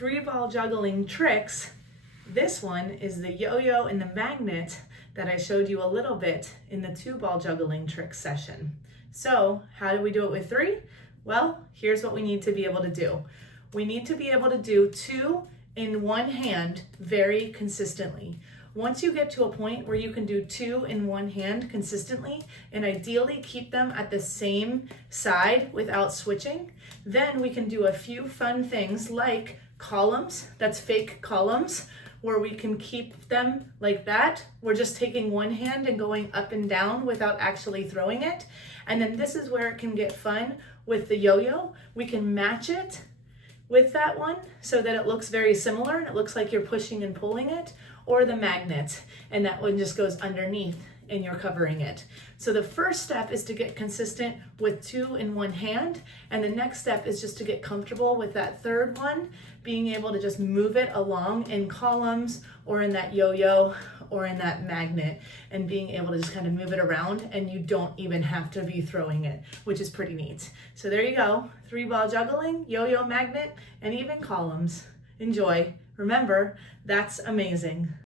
3-ball juggling tricks. This one is the yo-yo and the magnet that I showed you a little bit in the 2-ball juggling trick session. So how do we do it with 3? Well, here's what we need to be able to do. We need to be able to do 2 in one hand very consistently. Once you get to a point where you can do 2 in one hand consistently, and ideally keep them at the same side without switching, then we can do a few fun things like columns, that's fake columns, where we can keep them like that. We're just taking one hand and going up and down without actually throwing it. And then this is where it can get fun with the yo-yo. We can match it with that one so that it looks very similar and it looks like you're pushing and pulling it, or the magnet, and that one just goes underneath and you're covering it. So the first step is to get consistent with 2 in one hand, and the next step is just to get comfortable with that third one, being able to just move it along in columns or in that yo-yo or in that magnet, and being able to just kind of move it around, and you don't even have to be throwing it, which is pretty neat. So there you go, 3-ball juggling, yo-yo, magnet, and even columns. Enjoy. Remember, that's amazing.